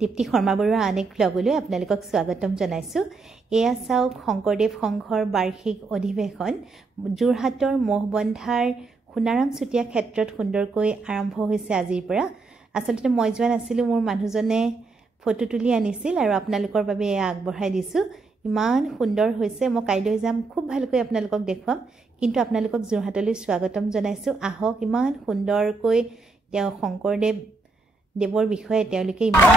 দীপ্তি শৰ্মা বৰুৱা আনেক লগলৈ আপোনালোকক স্বাগতম জনাইছোঁ। এয়া চাওক শংকৰদেৱ সংঘৰ বাৰ্ষিক অধিৱেশন যোৰহাটৰ মহবন্ধাৰ সোণাৰাম চুতীয়া ক্ষেত্ৰত সুন্দৰকৈ আৰম্ভ হৈছে আজিৰ পৰা। আচলতে মই যোৱা নাছিলোঁ, মোৰ মানুহজনে ফটো তুলি আনিছিল আৰু আপোনালোকৰ বাবে এয়া আগবঢ়াই দিছোঁ। ইমান সুন্দৰ হৈছে, মই কাইলৈ যাম, খুব ভালকৈ আপোনালোকক দেখুৱাম, কিন্তু আপোনালোকক যোৰহাটলৈ স্বাগতম জনাইছোঁ। আহক, ইমান সুন্দৰকৈ তেওঁ শংকৰদেৱ দেৱৰ বিষয়ে তেওঁলোকে ইমান